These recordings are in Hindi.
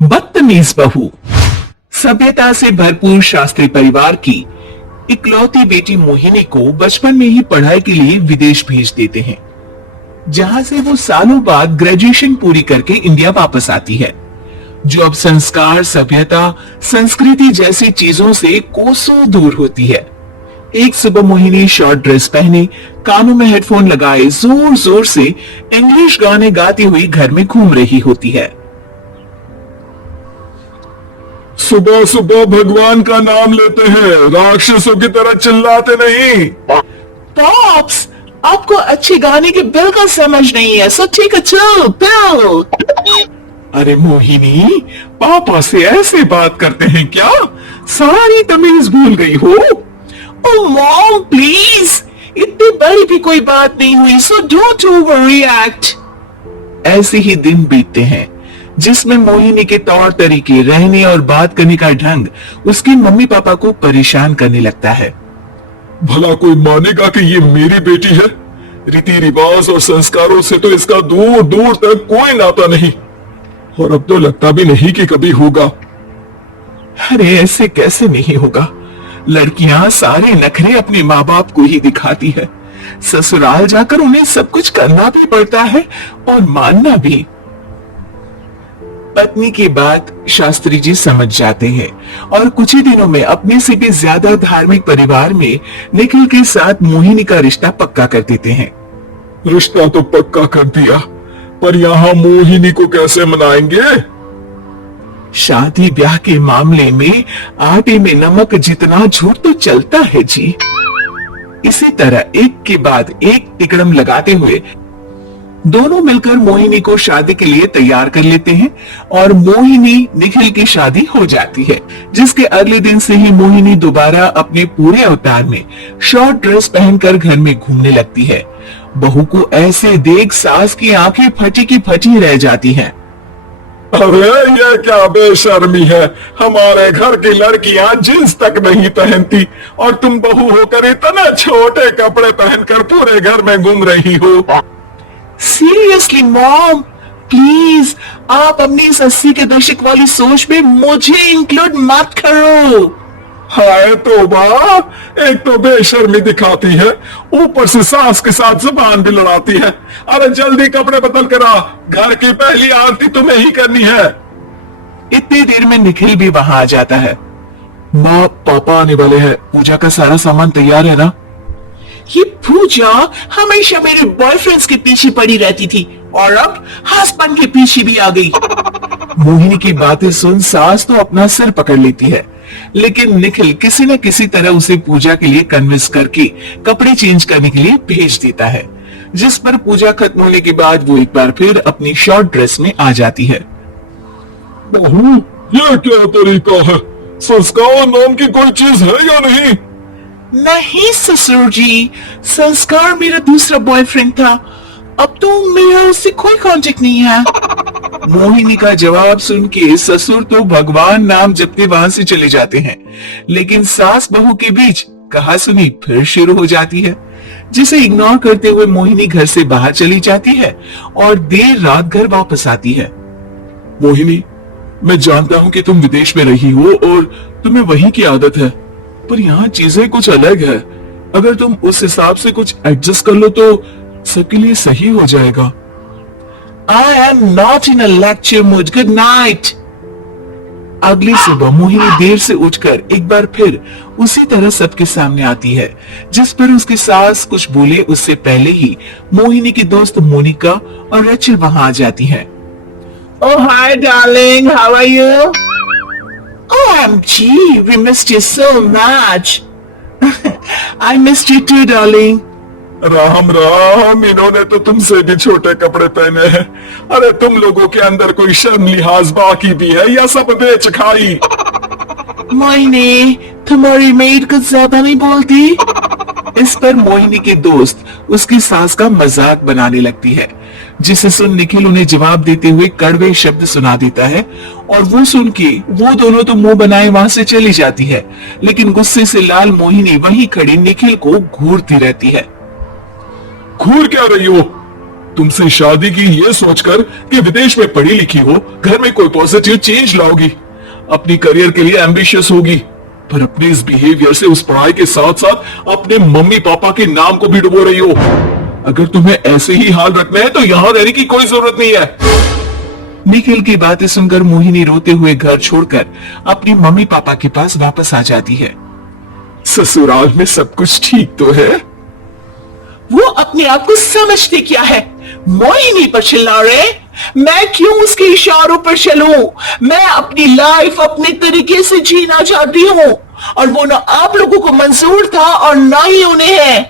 बदतमीज बहू। सभ्यता से भरपूर शास्त्री परिवार की इकलौती बेटी मोहिनी को बचपन में ही पढ़ाई के लिए विदेश भेज देते हैं, जहां से वो सालों बाद ग्रेजुएशन पूरी करके इंडिया वापस आती है, जो अब संस्कार, सभ्यता, संस्कृति जैसी चीजों से कोसों दूर होती है। एक सुबह मोहिनी शॉर्ट ड्रेस पहने, कानों में हेडफोन लगाए जोर जोर से इंग्लिश गाने गाती हुई घर में घूम रही होती है। सुबह सुबह भगवान का नाम लेते हैं, राक्षसों की तरह चिल्लाते नहीं। पॉप्स, आपको अच्छे गाने की बिल्कुल समझ नहीं है, so take a chill pill. अरे मोहिनी, पापा से ऐसे बात करते हैं क्या? सारी तमीज भूल गई हो। ओह मॉम प्लीज, इतनी बड़ी भी कोई बात नहीं हुई, सो डोंट ओवररिएक्ट। ऐसे ही दिन बीतते हैं जिसमें मोहिनी के तौर तरीके, रहने और बात करने का ढंग उसके मम्मी पापा को परेशान करने लगता है। भला कोई मानेगा कि ये मेरी बेटी है? रीति रिवाज और संस्कारों से तो इसका दूर दूर तक कोई नाता नहीं, और अब तो लगता भी नहीं कि कभी होगा। अरे ऐसे कैसे नहीं होगा? लड़कियां सारे नखरे अपने माँ बाप को ही दिखाती है। ससुराल जाकर उन्हें सब कुछ करना भी पड़ता है और मानना भी। पत्नी की बात शास्त्री जी समझ जाते हैं और कुछ ही दिनों में अपने से भी ज्यादा धार्मिक परिवार में निखिल के साथ मोहिनी का रिश्ता पक्का कर देते हैं। रिश्ता तो पक्का कर दिया, पर यहाँ मोहिनी को कैसे मनाएंगे? शादी ब्याह के मामले में आटे में नमक जितना झूठ तो चलता है जी। इसी तरह एक के बाद एक तिकड़म लगाते हुए दोनों मिलकर मोहिनी को शादी के लिए तैयार कर लेते हैं और मोहिनी निखिल की शादी हो जाती है, जिसके अगले दिन से ही मोहिनी दोबारा अपने पूरे अवतार में शॉर्ट ड्रेस पहनकर घर में घूमने लगती है। बहू को ऐसे देख सास की आंखें फटी की फटी रह जाती हैं। अरे ये क्या बेशर्मी है, हमारे घर की लड़कियां जींस तक नहीं पहनती और तुम बहू होकर इतने छोटे कपड़े पहनकर पूरे घर में घूम रही हो। सीरियसली मॉम, प्लीज आप अपनी इस 80 के दशक वाली सोच में मुझे इंक्लूड मत करो। हाय तौबा, एक तो बेशर्मी दिखाती है, ऊपर से सास के साथ जुबान भी लड़ाती है। अरे जल्दी कपड़े बदल कर आ, घर की पहली आरती तुम्हें ही करनी है। इतनी देर में निखिल भी वहां आ जाता है। माँ पापा आने वाले हैं, पूजा का सारा सामान तैयार है ना? ये पूजा हमेशा मेरे बॉयफ्रेंड्स के पीछे पड़ी रहती थी और अब हस्बैंड के पीछे भी आ गई। मोहिनी की बातें सुन सास तो अपना सिर पकड़ लेती है, लेकिन निखिल किसी न किसी तरह उसे पूजा के लिए कन्विंस करके कपड़े चेंज करने के लिए भेज देता है, जिस पर पूजा खत्म होने के बाद वो एक बार फिर अपनी शॉर्ट ड्रेस में आ जाती है। बहू, ये क्या तरीका है? संस्कार नाम की कोई चीज है या नहीं? नहीं ससुर जी, संस्कार मेरा दूसरा बॉयफ्रेंड था, अब तो मेरा उससे कोई कांटेक्ट नहीं है। मोहिनी का जवाब सुन के ससुर तो भगवान नाम जपते वहां से चले जाते हैं, लेकिन सास बहू के बीच कहासुनी फिर शुरू हो जाती है, जिसे इग्नोर करते हुए मोहिनी घर से बाहर चली जाती है और देर रात घर वापस आती है। मोहिनी, मैं जानता हूँ कि तुम विदेश में रही हो और तुम्हें वहीं की आदत है, पर यहाँ चीजें कुछ अलग है। अगर तुम उस हिसाब से कुछ एडजस्ट कर लो तो सबके लिए सही हो जाएगा। I am not in a lecture mood. Good night. अगली सुबह मोहिनी देर से उठकर एक बार फिर उसी तरह सबके सामने आती है, जिस पर उसकी सास कुछ बोले उससे पहले ही मोहिनी की दोस्त मोनिका और रेचल वहां आ जाती हैं। Oh hi darling, how are you? OMG, we missed you so much. I missed you too, darling. Ram Ram, इन्होंने तो तुमसे भी छोटे कपड़े पहने हैं। अरे तुम लोगों के अंदर कोई शर्म लिहाज बाकी भी है या सब बेच खाई? मोहिनी, तुम्हारी मेड कुछ ज्यादा नहीं बोलती? इस पर मोहिनी के दोस्त उसकी सास का मजाक बनाने लगती है, जिसे सुन निखिल उन्हें जवाब देते हुए कड़वे शब्द सुना देता है और वो सुन के वो दोनों तो मुंह बनाए वहां से चली जाती है, लेकिन गुस्से से लाल मोहिनी वहीं खड़ी निखिल को घूरती रहती है। घूर क्या रही हो? तुमसे शादी की ये सोचकर कि विदेश में पढ़ी लिखी हो, घर में कोई पॉजिटिव चेंज लाओगी, अपनी करियर के लिए एम्बिशियस होगी, पर अपने इस बिहेवियर से उस पढ़ाई के साथ साथ अपने मम्मी पापा के नाम को भी डुबो रही हो। अगर तुम्हें ऐसे ही हाल रखना है तो यहाँ रहने की कोई जरूरत नहीं है। निखिल की बातें सुनकर मोहिनी रोते हुए घर छोड़कर अपनी मम्मी पापा के पास वापस आ जाती है। ससुराल में सब कुछ ठीक तो है? वो अपने आप को समझते क्या है? मोहिनी पर चिल्ला रहे? मैं क्यों उसके इशारों पर चलूं? मैं अपनी लाइफ अपने तरीके से जीना चाहती हूँ और वो ना आप लोगों को मंजूर था और ना ही उन्हें है।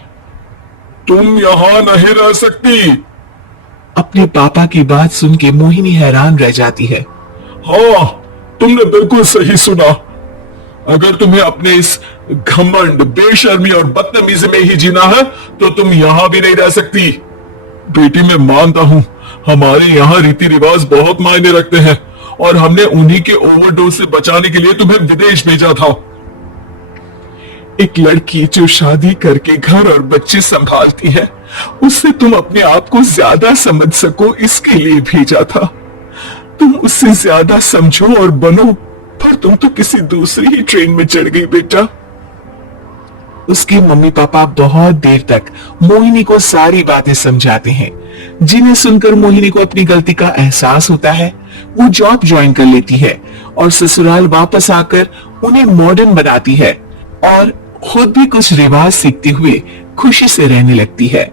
तुम यहाँ नहीं रह सकती। अपने पापा की बात सुन के मोहिनी हैरान रह जाती है। हाँ, तुमने बिल्कुल सही सुना। अगर तुम्हें अपने इस घमंड, बेशर्मी और बदतमीजी में ही जीना है तो तुम यहाँ भी नहीं रह सकती। बेटी, मैं मानता हूँ हमारे यहाँ रीति रिवाज बहुत मायने रखते हैं और हमने उन्हीं के ओवरडोज से बचाने के लिए तुम्हें विदेश भेजा था। एक लड़की जो शादी करके घर और बच्चे संभालती है, उससे तुम अपने आप को ज्यादा समझ सको इसके लिए भेजा था। तुम उससे ज्यादा समझो और बनो, पर तुम तो किसी दूसरी ही ट्रेन में चढ़ गई बेटा। उसके मम्मी पापा बहुत देर तक मोहिनी को सारी बातें समझाते हैं, जिन्हें सुनकर मोहिनी को अपनी गलती का एहसास होता है। वो जॉब ज्वाइन कर लेती है और ससुराल वापस आकर उन्हें मॉडर्न बनाती है और खुद भी कुछ रिवाज सीखते हुए खुशी से रहने लगती है।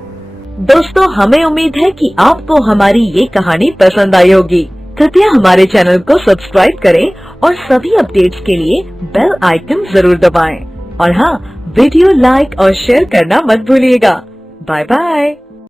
दोस्तों, हमें उम्मीद है कि आपको हमारी ये कहानी पसंद आई होगी। कृपया हमारे चैनल को सब्सक्राइब करें और सभी अपडेट्स के लिए बेल आइकन जरूर दबाएं। और हाँ, वीडियो लाइक और शेयर करना मत भूलिएगा। Bye bye.